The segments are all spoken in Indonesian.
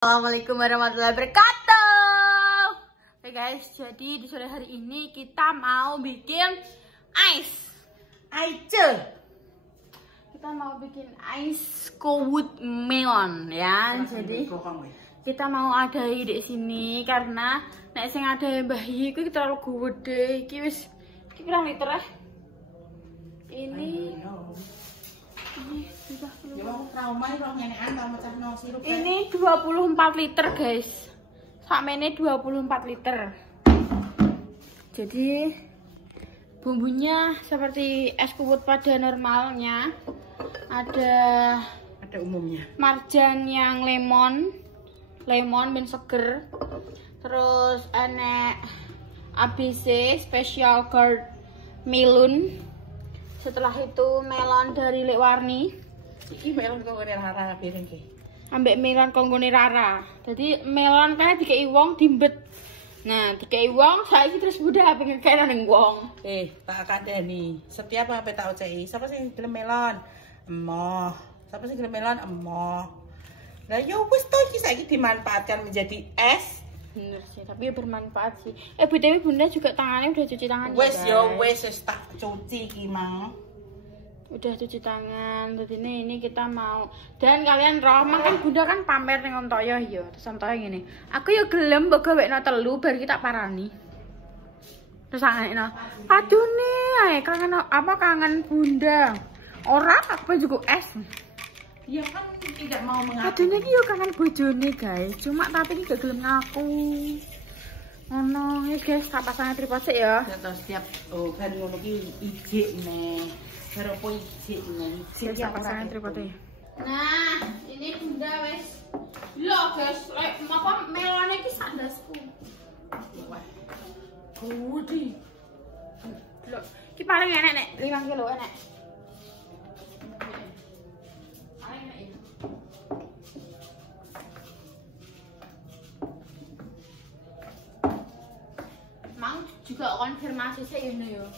Assalamualaikum warahmatullahi wabarakatuh. Oke guys, jadi di sore hari ini kita mau bikin ice. Kita mau bikin ice cold melon ya. Jadi kita mau ada di sini karena nek sing ada bayi itu terlalu gede. Iki wis pirang liter ini ini 24 liter guys. Sakmene 24 liter. Jadi bumbunya seperti es kuwut pada normalnya. Ada umumnya. Marjan yang lemon ben seger. Terus enek ABC special guard melon. Setelah itu melon dari Lek Warni. Iki melon konggone Rara piring iki. Ambek melon konggone Rara. Jadi melon kae dikei wong dimbet. Nah, dikei wong saiki terus budal pengen kene ning wong. Tak kandhani. Setiap apa tak oceki. Sapa sing gelem melon? Emoh. Sapa sing gelem melon? Emoh. Lah yo wis to iki saiki dimanfaatkan menjadi es. Bener sih, tapi bermanfaat sih. BTW Bunda juga tangannya udah cuci tangan. Wes yo wes tak cuci iki mang. Udah cuci tangan. Jadi ini kita mau. Dan kalian roh kan Bunda kan pamer ning Om Toyo yo. Terus Om Toyo ngene. Aku yo gelem mbok gawekno telu bar kita parani. Terus angekno. Aduh nih, kangen Bunda. Ora aku juga es. Iya kan tidak mau mengaku. Aduh iki yo kangen bojone guys. Cuma tapi iki gak gelem ngaku. Ngono iki guys, tak pasang tripod sik ya. Terus setiap kan ngono ki ijik nih. Karo po ijik nih. Tak pasang tripodnya. Nah, ini Bunda wes. Lho guys, apa melone iki sandasku. Gudi. Lho, iki paling enek nek 5 kilo enek. Mang juga konfirmasi saya ini yo.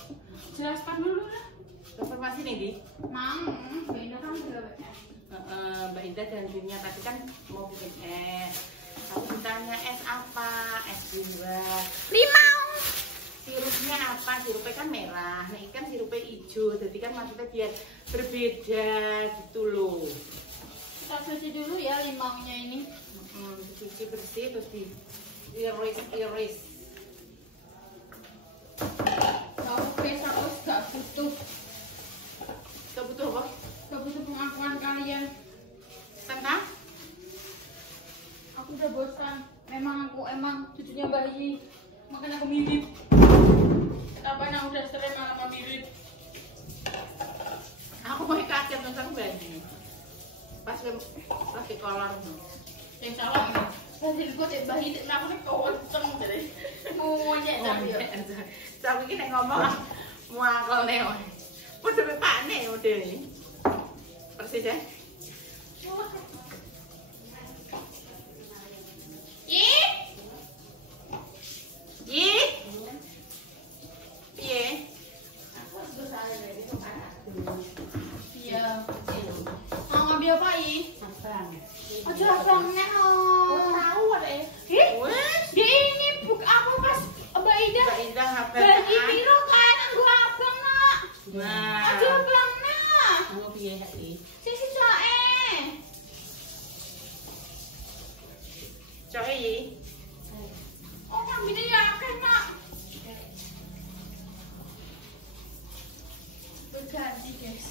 Jelaskan dulu lah. Konfirmasi nih di. Mang, Mbak Indah kan juga Mbak Indah dan timnya tadi kan mau bikin es. Aku ditanya es apa? Es buah. Limau. Sirupnya apa? Sirupnya kan merah. Nah, ikan sirupnya hijau. Jadi kan maksudnya biar berbeda gitu loh. Kita cuci dulu ya limaunya ini. Cuci bersih terus iris. Gak butuh apa? Gak butuh pengakuan kalian. Tentang? Aku udah bosan. Aku emang cucunya bayi. Makanya aku mirip. Kapan aku udah sering malah mirip. Aku mau kaget tentang bayi. Pas lagi kolor. Yang salah ini. Tadi gue tiap bayi, aku nih kenceng deh. Ngomongnya tapi ya. Tapi ini ngomong muakal nih. Udah Pak nih udah ini. Persis ya. Iya. Mau ngambil apa aja abangnya tahu ada dia ini aku pas Mbak Indah bagi piro kan anggo abang nak. Nah. Aja abangnya. Mau piye iki? Sisi coe. Coe iki. Oh ngambilnya ya akeh nak. Berganti guys.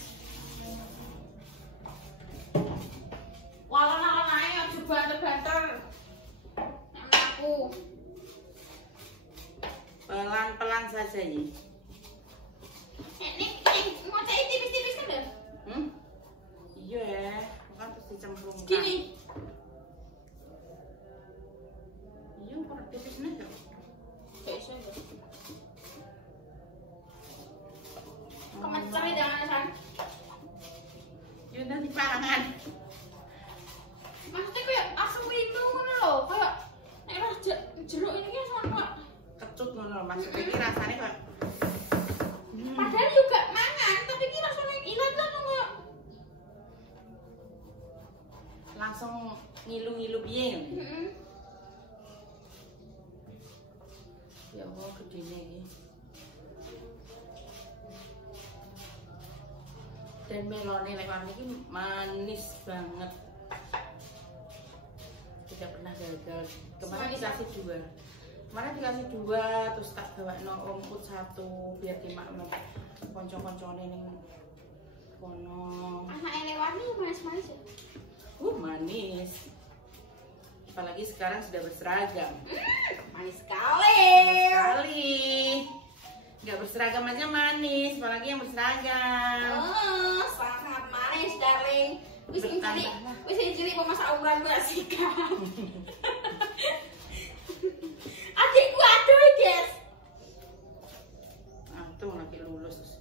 Walana aja banter-banter. Aku Pelan-pelan saja ini. Ini mau cari tipis-tipis kan deh? Iya ya, kan terus dicemplungkan. Gini. Iya, kok tipisnya kok. Biasa ya. Kemencer jangan kan? Ya nanti parangan. Maksudnya kayak asam itu kan loh, kayak jeruk ini kan sama Kecut ngono maksudnya ini rasanya kayak padahal juga mangan, tapi ini rasanya ilat kan kayak langsung gedene iki. Dan melone lek warna ini manis banget. Tidak pernah gagal. Kemarin dikasih 2. Kemarin dikasih 2 terus tak bawakno rumput 1 biar dimakno kanca-kancane ning kono. Anak ele warni manis-manis ya. Manis. Apalagi sekarang sudah berseragam. Manis sekali. Sekali. Nggak berseragam aja manis, apalagi yang berseragam. Oh, sangat manis, darling. Wis cilik mau masa umuran gue sikat. Adikku aduh, guys. Tuh lagi lulus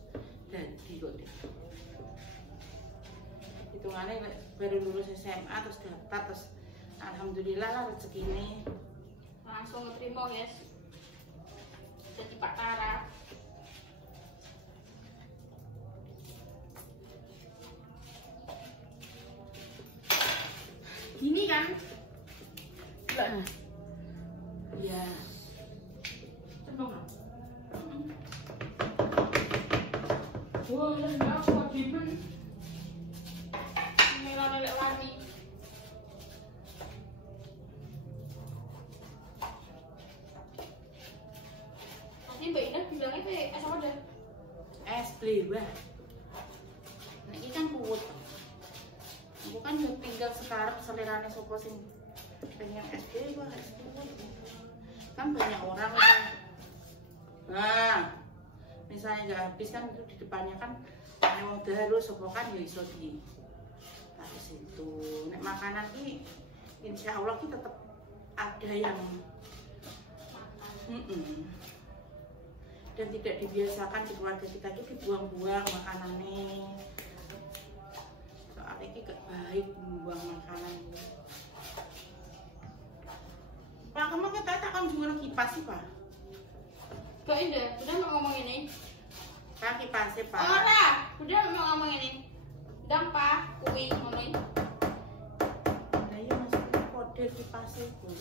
jadi kok dia. Hitungannya baru lulus SMA terus dapat terus alhamdulillah lah rezeki ini. Langsung keterima, guys. Jadi Pak Tara. Gini kan? Iya. Tembang nggak? Wah, enggak aku dimen. Merah lelek warni. Tadi Mbak Ina bilangnya kayak es apa dah? Es blewah. Nah, ini kan kuwut. Aku kan udah tinggal sekarang selerane sopo sing pengen es blewah, es kuwut. Kan banyak orang kan. Nah, misalnya nggak habis kan itu di depannya kan memang harus sopo kan ya iso di taruh situ. Nek makanan ini insya Allah kita tetap ada yang dan tidak dibiasakan di keluarga kita itu dibuang-buang makanannya. Soalnya ini gak baik membuang makanan. Pak, kamu kita akan jual kipas sih, Pak? Gak indah, udah mau ngomong ini. Pak, kipasnya, Pak. Ora, udah mau ngomong ini. Udah, Pak, kuwi ngomongin. Nah, iya maksudnya kode kipasnya itu.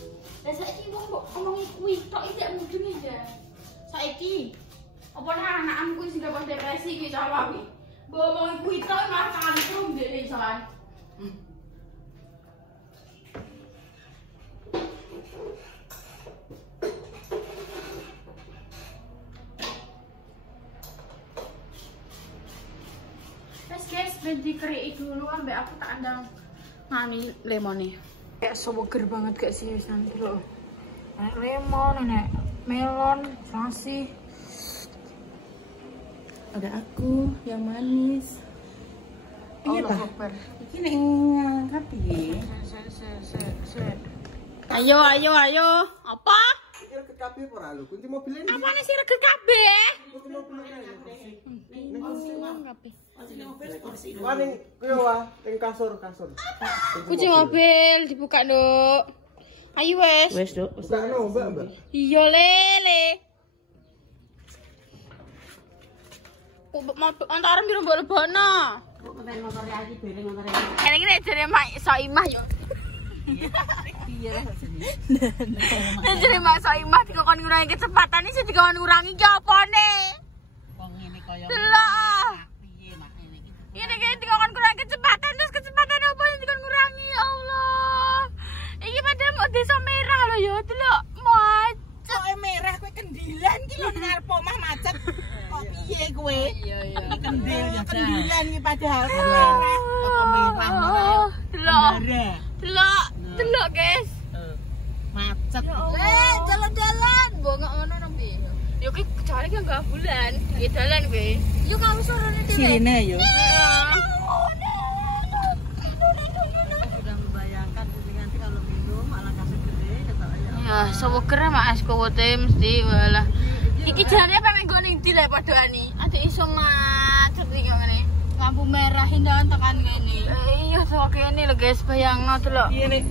Lah saiki wong kok ngomongin kuwi tok iki gak mudeng ya. Saiki apa anak kuwi sing dapat depresi kuwi cawah kuwi. Mbok ngomongin kuwi tok malah tantrum dhewe soalnya. Guys, ben dikeriki dulu ambek aku tak andang ngani lemone. Kayak seger banget gak sih nanti lo. Enak lemon, enak melon, nasi. Ada aku yang manis. Iya, Pak. Ini ngangkat piye? Ayo. Apa? Reget kabeh ora lho, kunci mobilnya ini. Apane sih reget kabeh? Kunci mobilnya ini. Kursi. Wah ning kuwi wae, ning kasur. Kunci mobil dibuka, Nduk. Ayo wes. Wes, Duk. Buka no, Mbak. Iya, Lele. Antaran biro mbok lebono. Kok ngene motore iki bareng motore. Ini nek jare Mak Soimah yo. Iya lah sini. Nek jare Mak Soimah dikon ngurangi kecepatan iki sing dikon ngurangi ki opone? Wong ngene kaya Delok. piye mak ngene iki. Ini kayak dikon kurangi kecepatan terus kecepatan apa yang dikon kurangi ya Allah. Iki padahal mau desa merah loh ya, delok macet. Kok merah kowe kendilan ki lho ngarep omah macet. Kok piye kowe? Iya. Kendil ya kendilan iki padahal merah. Kok merah. Delok guys. Macet. Jalan-jalan, bongok ngono nang piye? Yo ki kecuali ki enggak bulan, iki dalan kowe. Yo kamu sorone dhewe. Sirine yo. Sudah membayangkan nanti kalau minum malah kasih gede Ya, seweger mak es kowote mesti walah. Iki jane apa menggo ning ndi lek padhaane? Ade iso macet iki ngene. Lampu merah hindan tekan kene. Iya, sok kene lho guys, bayangno delok. Iya nek.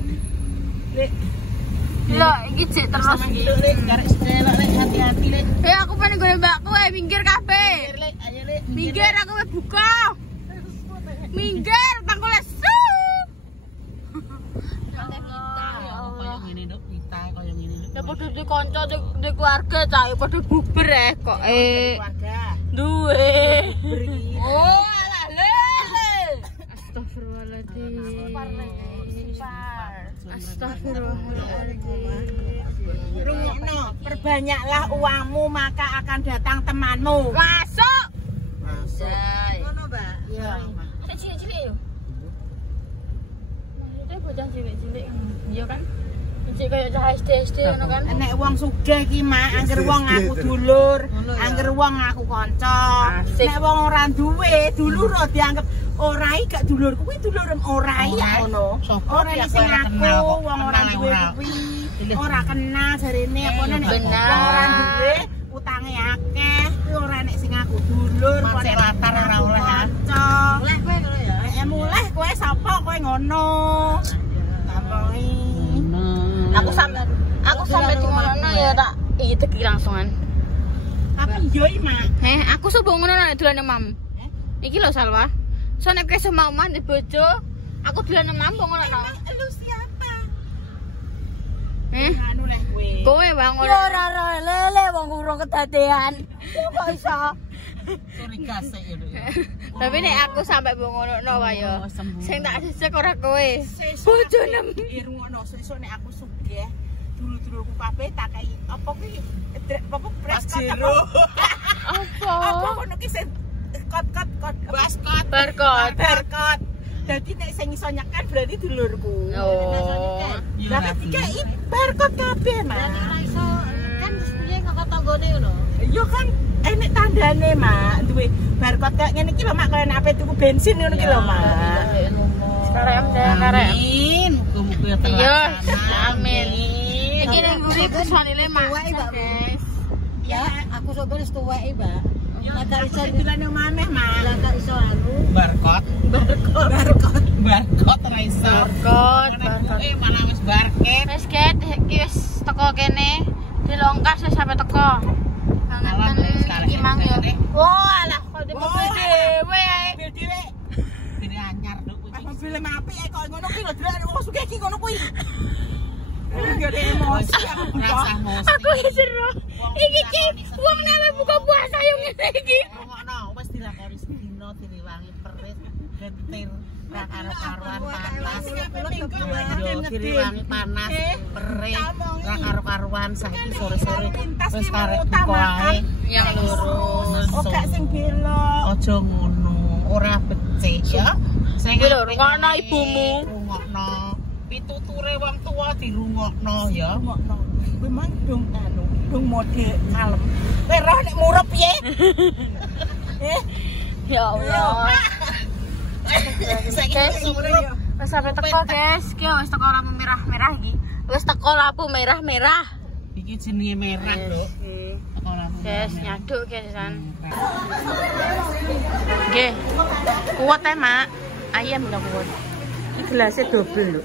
Lho, iki cek terus. Lek garek sedelok lek hati-hati lek. Aku pengen gone mbakku minggir kabeh. Lek ayo lek. Minggir aku wis buka. Minggir tangkul lesu. Koyo ngene nduk, kita koyo ngene nduk. Lho padha di kanca di keluarga cah padha buber kok duwe. Oh, alah le. Astagfirullahaladzim. Astagfirullahaladzim. Rungokno, perbanyaklah uangmu maka akan datang temanmu. Masuk. Ngono, Mbak. Iya. Cilik-cilik yo. Maksudnya bocah cilik-cilik. Iya kan? Cilik kayak cah SD ngono kan. Nek wong sugih ki mak, angger wong ngaku dulur, angger wong ngaku kanca. Nek wong ora duwe, dulur ora dianggap ora iki gak dulur kuwi dulur ora ya ngono. Ora sing ngaku wong ora duwe kuwi ora kenal jarene apa nek wong ora duwe utange akeh kuwi ora nek sing ngaku dulur kok latar ora oleh kanca. Muleh kowe ngono ya. Nek muleh kowe sapa kowe ngono. Tampongi. Aku sampai di ngono ya tak iki teki langsungan. Tapi yo mak. Aku sobo ngono nek dolane mam. Iki lho Salwa. So nek keso mau mandi bojo, aku dolane mam ngono no. Lu siapa? Anu leh kowe. Kowe wae ngono. Ya ora lele wong urung kedadean. Kok iso? Curiga sik yo. Tapi nek aku sampai ngono no wae yo. Sing tak jejek ora kowe. Bojo nem. Irungono sesuk nek aku sugih, dulur-dulurku kabeh tak kei apa kuwi apa preskot apa? Apa? Apa ngono ki sing kot-kot baskot Barcode. Dadi nek sing iso nyekan berarti dulurku. Oh. Lah ketika barcode kabeh, Mak. Ora iso kan wis piye kok tanggane ngono. Yo kan enek tandane, Mak. Duwe barcode kayak ngene iki lho, Mak, kaya nek tuku bensin ngono iki lho, Mak. Karep karep. Amin. Muga-muga terlaksana. Iya, amin. Iki ning ngene personile Mak. Ya, aku sok wis tuwek, Mbak. Lah gak iso dilane maneh, Mak. Lah gak iso anu. Barcode ora iso. Barcode. Malah wis barket. Wis ket iki wis teko kene. Dilongkas wis sampe teko. Banget iki mang yo. Oh, alah kok di mobil dhewe ae. Mobil dhewe. Dene anyar lho kuwi. Mobil apik kok ngono kuwi lho, delok wong sugih iki ngono kuwi. Enggak ada emosi Aku seru. Iki ki wong newe buka puasa yo ngene iki. Ngono wis dilakoni sedina diriwangi perit getir ra karo-karuan panas. Diriwangi panas perit ra karo-karuan saiki sore-sore wis karep buka ae yang lurus. Oh gak sing belok. Aja ngono, ora becik ya. Sing lho ngono ibumu. Ngono. Pituture wong tua dirungokno ya. Rungokno. Kuwi mang dong anu, dong mode kalem. Kowe roh nek murup piye? Ya Allah. Saiki wis sampe teko, guys. Ki wis teko lampu merah-merah iki. Wis teko lampu merah-merah. Iki jenenge merah, Nduk. Teko lampu. Guys, nyaduk guys-an. Nggih. Kuat ya, Mak. Ayam lho kuat. Iki gelasnya double lho.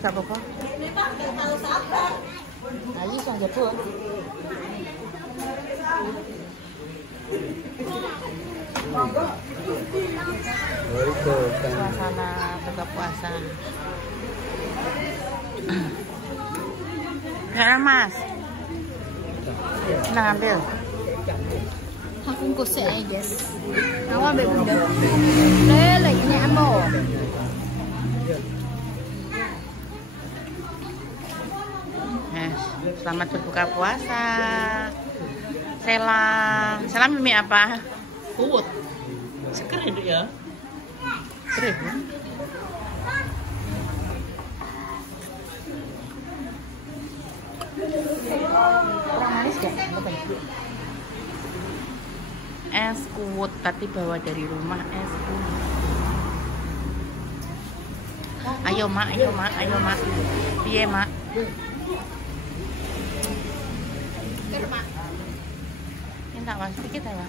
Gak apa-apa. Ayo sang jebul. Suasana buka puasa. Gak Mas. Nah, ambil. Aku ngkusik aja, guys. Aku ambil bunda. Lele, ini ambo. Selamat berbuka puasa. Selam mie apa? Kuwut. Seger itu ya. Seger. Kurang manis gak? Es kuwut tapi bawa dari rumah es kuwut. Ayo mak. Piye mak? Minta mas sedikit ya mak.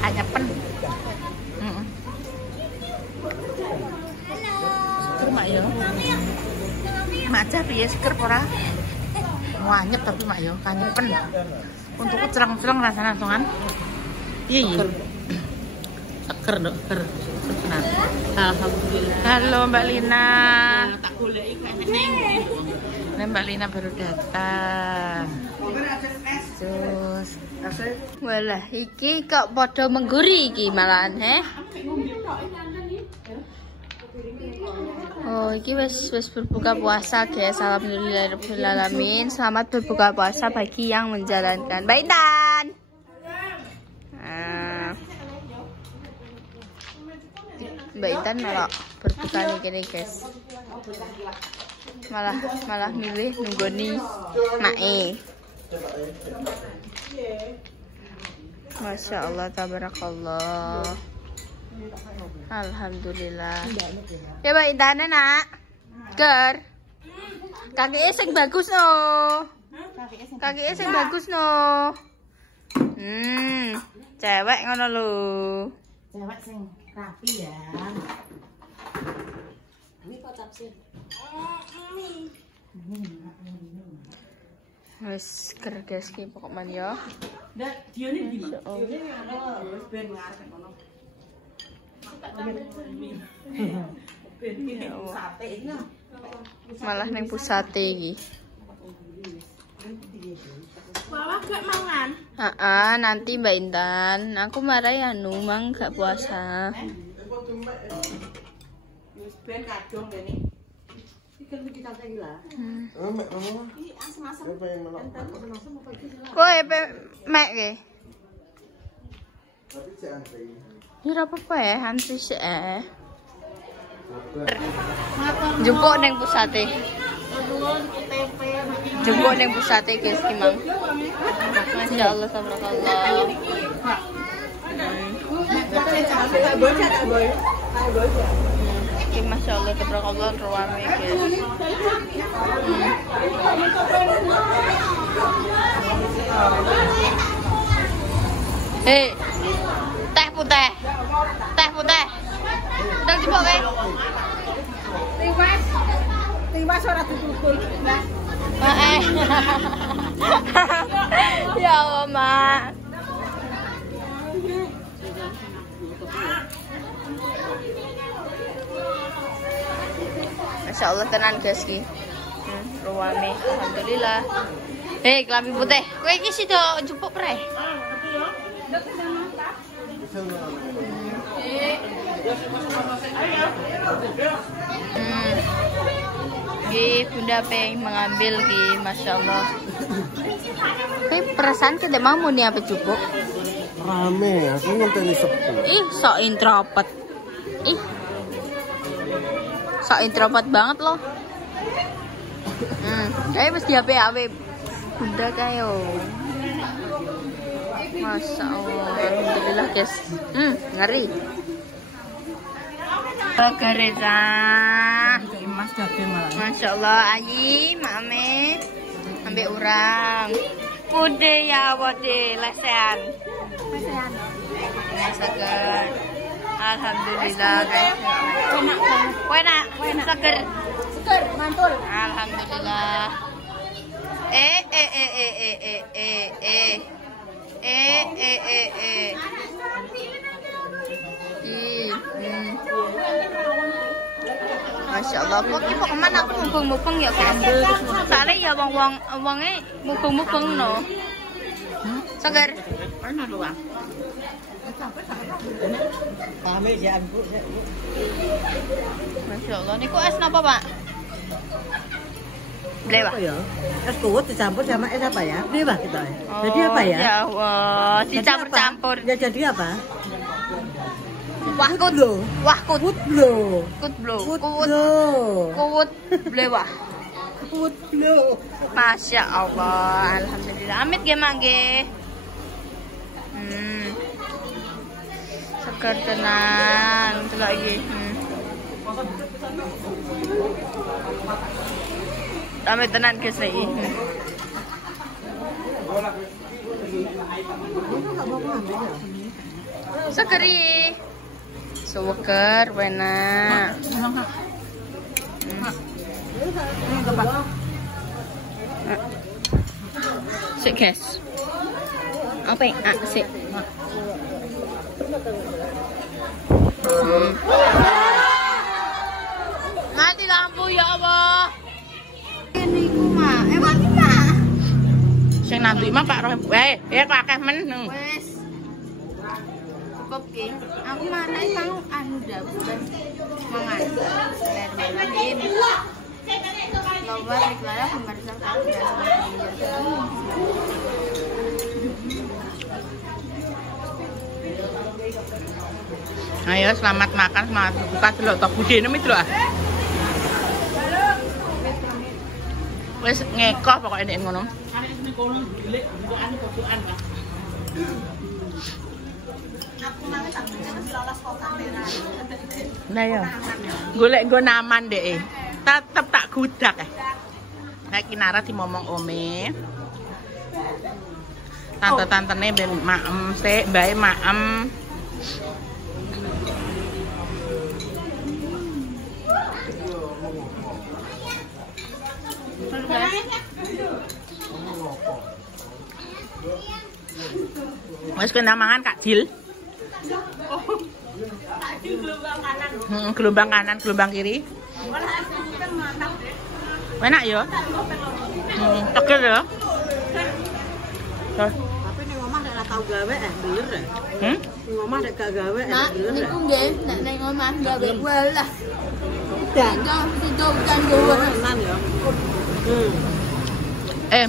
Anyepen. Seger mak ya. Mak aja piye seger ora? Wanyep tapi mak yo kanyepen. Untuk cerang-cerang rasanya langsung kan. Iya. Seger dok, seger. Nah, alhamdulillah. Halo Mbak Lina. Tak goleki kayak meneng. Nah, Mbak Lina baru datang. Terus, walah, iki kok podo mengguri iki malahan, Oh, iki wis berbuka puasa, guys. Alhamdulillahirobbilalamin. Selamat berbuka puasa bagi yang menjalankan. Mbak Intan. Mbak Intan malah berbuka nih guys. Malah milih nunggoni mae. Masya Allah, tabarakallah. Alhamdulillah. Ya Mbak Intan nak. Ger. Kaki sing bagus no. Kaki sing bagus no. Cewek ngono lho. Cewek sing rapi ya. Ini kok tafsir. Wes ker guys ki pokok man ya. Ndak dione ndi Mak? Dione ana wis ben ngarep ngono. Sate iki. Malah ning pusate iki. Walah gak mangan. Nanti Mbak Intan. Aku marah ya mang gak puasa. Wis ben kadung kene. Kowe mek ke? Ya apa-apa ya, antri sih Jemput ning pusate. Jemput ning pusate guys ki Mang. Masya Allah, tabarakallah. Masya Allah, tabarakallah, ruame guys. Hei, teh putih. Teh putih. Ndang jebok kae. Tiwas ora ditukul. Ya Allah, Mak. Masya Allah tenan guys ki. Ruame alhamdulillah. Hei, kelambi putih. Kowe iki sida jupuk preh. Bunda pengen mengambil ki, Masya Allah. Perasaan kita mau nih apa cukup? Rame, aku ngenteni sepi. Ih, sok introvert. Ih, sok introvert banget loh. Kayak mesti HP Bunda kayo. Masya Allah, alhamdulillah guys. Ngeri. Gereza. Masya Allah, Ayi, Mame, ambil orang. Udah ya, wode, lesehan. Seger. Alhamdulillah guys. Enak, seger. Seger, mantul. Alhamdulillah. Masya Allah, kok kemana aku mubeng-mubeng ya guys. Soalnya ya wong-wongnya mubeng-mubeng no. Seger. Mana doang? Masya Allah, ini kok es apa Pak? Beli Pak? Es kuwut dicampur sama es apa ya? Beli Pak kita. Jadi apa ya? Ya Allah, dicampur-campur. Ya jadi apa? Wahkut. Wahkut. Kutblo. Kutblo. Kutblo. Kuwut blewah. Kutblo. Masya Allah, alhamdulillah. Amit ge mangge. Seger tenan itu lagi. Amit tenan guys lagi. Segeri. Seger, enak. Sik, guys. Apa yang sik? Mati lampu ya Allah. Ini ku mah, mati mah. Sing nanti mah Pak Roh. Ya kok akeh men. Wes. Cukup ki. Aku mana mau anu dah bukan mangan. Bismillahirrahmanirrahim. Loba iklara pembarisan tahu ya. Ayo selamat makan, selamat buka delok tok budene mi delok. Wis ngekoh pokoke nek ngono. Nah ya. Golek nggo naman dek. Tetep tak gudak Nek Kinara dimomong ome. Tante-tantene ben maem sik, mbae maem. Wes kena mangan Kak Jil. Gelombang kanan, gelombang kiri. Enak ya? Tegel ya? Tapi ning omah nek ora tau gawe bener ya. Ning omah nek gak gawe Nak, bener. niku nggih, nek ning omah gawe walah. Jangan ditungkan gawe Tenan ya.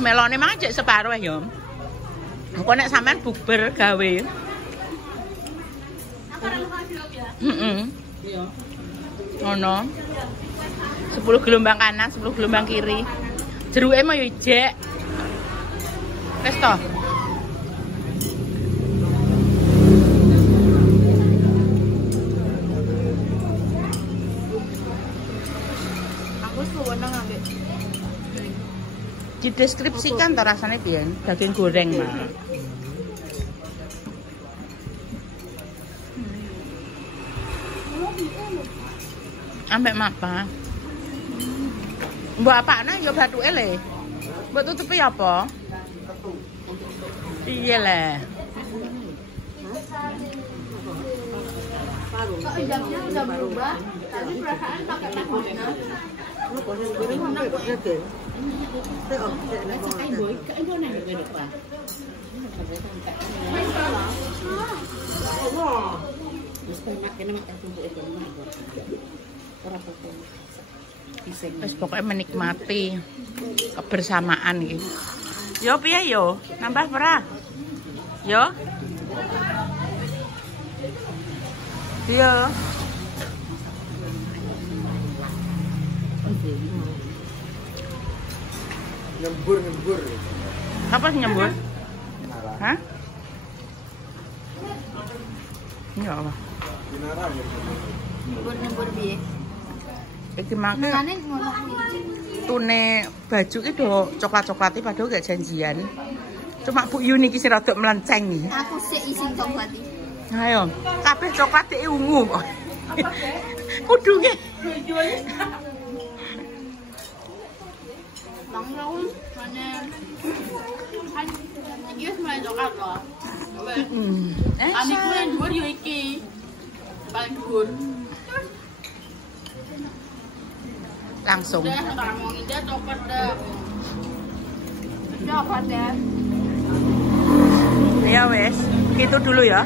Melone mang cek separuh ya. Engko nek sampean bukber gawe. Heeh. Iya. Ono. 10 gelombang kanan, 10 gelombang kiri. Jeruke mah yo ijek. Wes to. Aku sewenang ambek Dideskripsikan to rasane piye? Daging goreng mah. Ambek apa? Mbok apane ya bathuke le. Mbok tutupi apa? Iya le. Jamnya udah berubah, tapi perasaan pakai tahunnya. Lu bosen goreng sampai kok daging. Sik om, sik nek boy. Wes pokoknya menikmati kebersamaan iki. Yo piye yo? Nambah ora? Yo. Yo. Nyembur. Apa sih nyembur? Hah? Ya Allah. Kinara ya. Nyembur piye? Iki mangke Nengane ngono. tune baju ki do coklat-coklate padahal gak janjian. Cuma Bu Yuni ki sing rada melenceng iki. Aku sik isin tombati. Ayo, kabeh coklat iki ungu kok. Kudunge. Bang Raul mana? Iki wis mulai coklat loh. Aniku yang dhuwur yo iki. Paling dhuwur. Langsung. Udah ngomong ide coklat dah. Coklat ya. Ya wes, itu dulu ya.